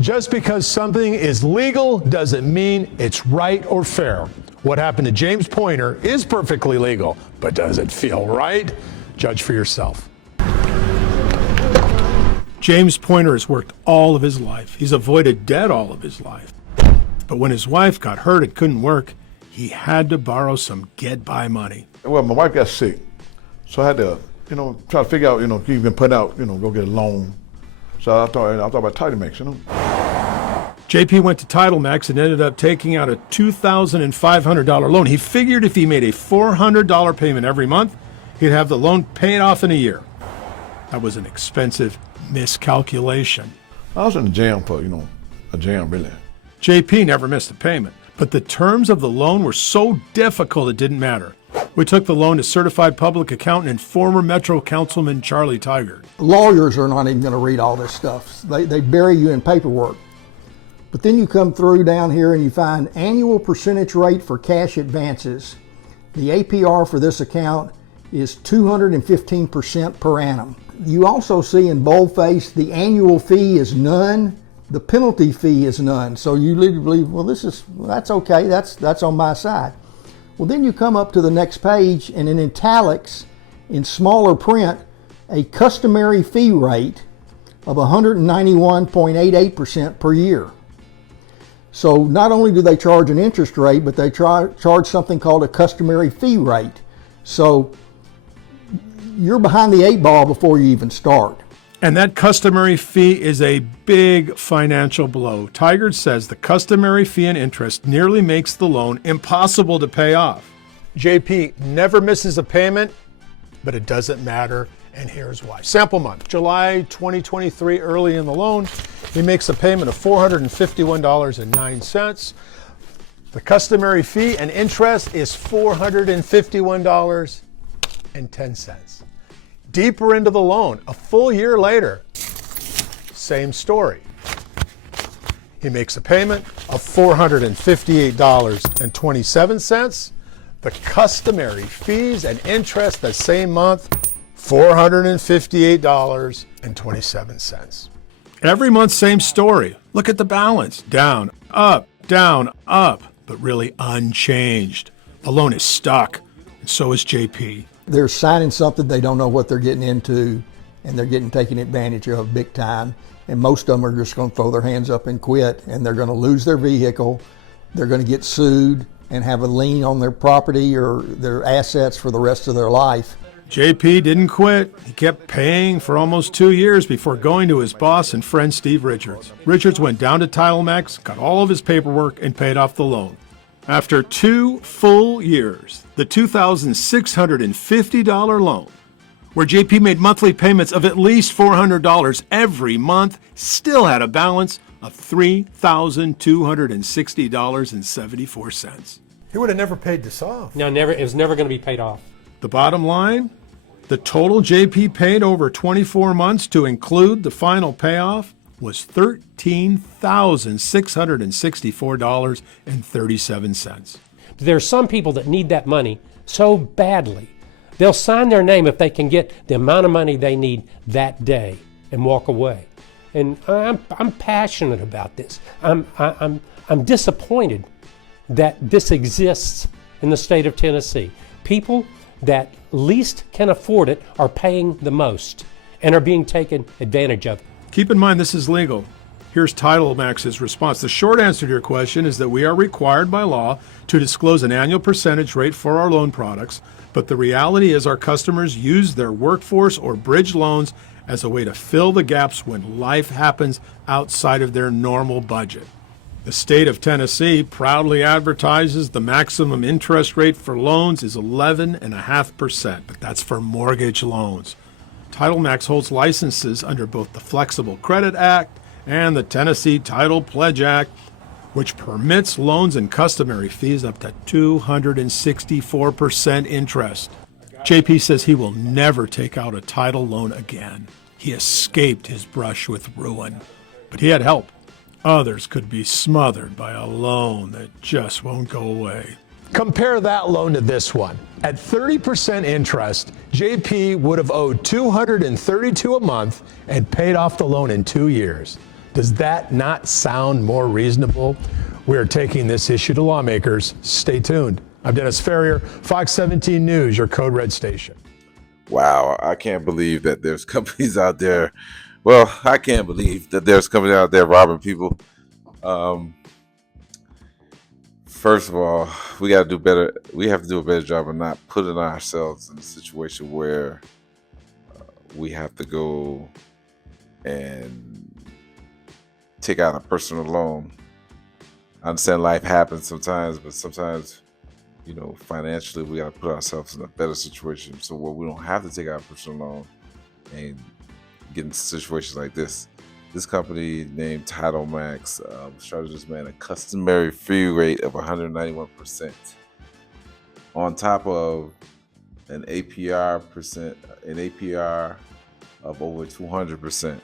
Just because something is legal doesn't mean it's right or fair. What happened to James Pointer is perfectly legal, but does it feel right? Judge for yourself. James Pointer has worked all of his life. He's avoided debt all of his life. But when his wife got hurt and couldn't work, he had to borrow some get-by money. Well, my wife got sick, so I had to, try to figure out, he's been put out, go get a loan. So I thought about TitleMax, JP went to TitleMax and ended up taking out a $2,500 loan. He figured if he made a $400 payment every month, he'd have the loan paid off in a year. That was an expensive miscalculation. I was in the jam for, a jam, really. JP never missed a payment, but the terms of the loan were so difficult it didn't matter. We took the loan to certified public accountant and former Metro Councilman Charlie Tigard. Lawyers are not even going to read all this stuff. They bury you in paperwork. But then you come through down here and you find annual percentage rate for cash advances. The APR for this account is 215% per annum. You also see in boldface the annual fee is none, the penalty fee is none. So you literally believe, well, that's okay, that's on my side. Well, then you come up to the next page and in italics, in smaller print, a customary fee rate of 191.88% per year. So not only do they charge an interest rate, but they charge something called a customary fee rate. So you're behind the 8 ball before you even start. And that customary fee is a big financial blow. Tigard says the customary fee and interest nearly makes the loan impossible to pay off. JP never misses a payment, but it doesn't matter, and here's why. Sample month, July 2023, early in the loan, he makes a payment of $451.09. The customary fee and interest is $451.10. Deeper into the loan, a full year later, same story. He makes a payment of $458.27. The customary fees and interest the same month, $458.27. Every month, same story. Look at the balance. Down, up, but really unchanged. The loan is stuck, and so is JP. They're signing something they don't know what they're getting into, and they're getting taken advantage of big time. And most of them are just going to throw their hands up and quit, and they're going to lose their vehicle. They're going to get sued and have a lien on their property or their assets for the rest of their life. JP didn't quit. He kept paying for almost 2 years before going to his boss and friend Steve Richards. Richards went down to TitleMax, got all of his paperwork, and paid off the loan. After 2 full years, the $2,650 loan, where JP made monthly payments of at least $400 every month, still had a balance of $3,260.74. He would have never paid this off. No, never. It was never going to be paid off. The bottom line, the total JP paid over 24 months to include the final payoff was $13,664.37. There are some people that need that money so badly, they'll sign their name if they can get the amount of money they need that day and walk away. And I'm passionate about this. I'm disappointed that this exists in the state of Tennessee. People that least can afford it are paying the most and are being taken advantage of. Keep in mind this is legal. Here's TitleMax's response. The short answer to your question is that we are required by law to disclose an annual percentage rate for our loan products, but the reality is our customers use their workforce or bridge loans as a way to fill the gaps when life happens outside of their normal budget. The state of Tennessee proudly advertises the maximum interest rate for loans is 11.5%, but that's for mortgage loans. TitleMax holds licenses under both the Flexible Credit Act and the Tennessee Title Pledge Act, which permits loans and customary fees up to 264% interest. JP says he will never take out a title loan again. He escaped his brush with ruin, but he had help. Others could be smothered by a loan that just won't go away. Compare that loan to this one. At 30% interest, JP would have owed $232 a month and paid off the loan in 2 years. Does that not sound more reasonable? We are taking this issue to lawmakers. Stay tuned. I'm Dennis Ferrier, Fox 17 News, your Code Red station. Wow, I can't believe that there's companies out there. Well, I can't believe that there's companies out there robbing people. First of all, we got to do better. We have to do a better job of not putting ourselves in a situation where we have to go and take out a personal loan. I understand life happens sometimes, but sometimes, financially, we got to put ourselves in a better situation so where we don't have to take out a personal loan and get into situations like this. This company named Title Max charged this man a customary fee rate of 191%, on top of an APR of over 200%.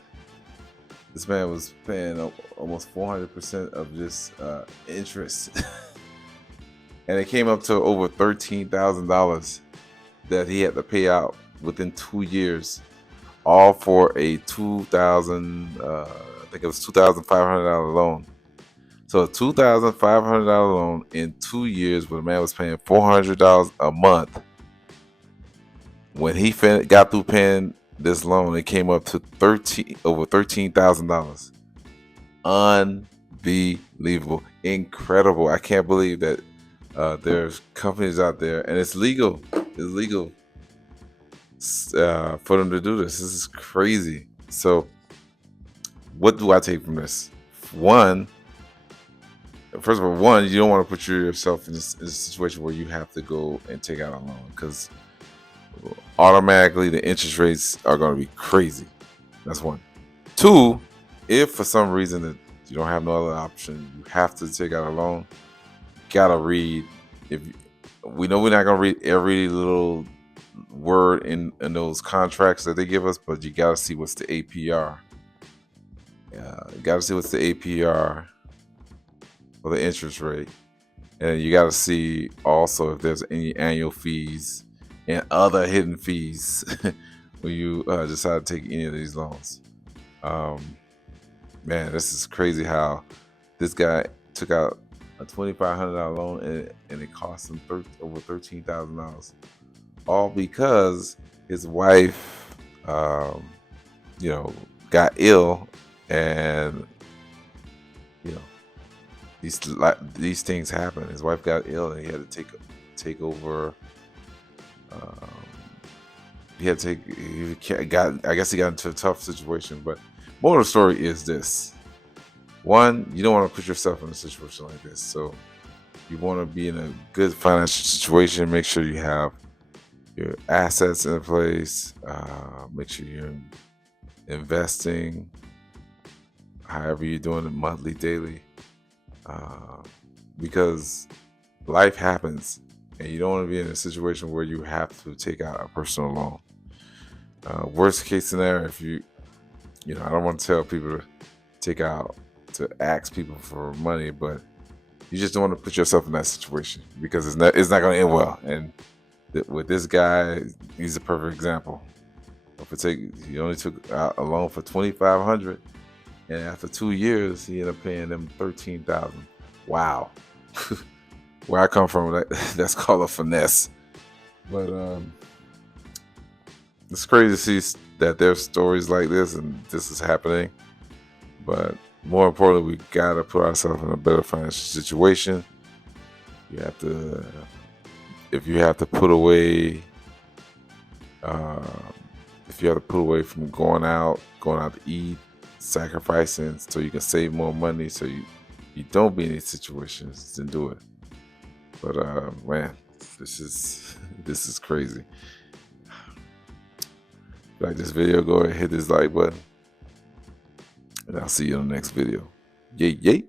This man was paying almost 400% of just interest, and it came up to over $13,000 that he had to pay out within 2 years, all for a $2,500 loan. So a $2,500 loan in 2 years, when the man was paying $400 a month. When he got through paying this loan, it came up to over $13,000. Unbelievable, incredible! I can't believe that there's companies out there, and it's legal. It's legal for them to do this. This is crazy. So, what do I take from this? First of all, you don't want to put yourself in a situation where you have to go and take out a loan, because automatically the interest rates are going to be crazy. That's one. Two, if for some reason that you don't have no other option, you have to take out a loan, gotta read. We know we're not going to read every little word in those contracts that they give us, but you gotta see what's the APR. You gotta see what's the APR or the interest rate, and you gotta see also if there's any annual fees and other hidden fees when you decide to take any of these loans. Man, this is crazy how this guy took out a $2,500 loan and it cost him over $13,000, all because his wife, got ill, and these things happen. His wife got ill, and he had to take over. I guess he got into a tough situation. But moral of the story is this: one, you don't want to put yourself in a situation like this. So you want to be in a good financial situation. Make sure you have your assets in place. Make sure you're investing, however you're doing it, monthly, daily, because life happens, and you don't want to be in a situation where you have to take out a personal loan. Worst case scenario, if I don't want to tell people to ask people for money, but you just don't want to put yourself in that situation, because it's not going to end well. And with this guy, he's a perfect example. He only took out a loan for $2,500, and after 2 years, he ended up paying them $13,000. Wow. Where I come from, that's called a finesse. But it's crazy to see that there's stories like this and this is happening. But more importantly, we gotta put ourselves in a better financial situation. If you have to put away from going out to eat, sacrificing so you can save more money, so you don't be in these situations, then do it. But man, this is crazy. If you like this video, go ahead and hit this like button, and I'll see you in the next video. Yay, yay.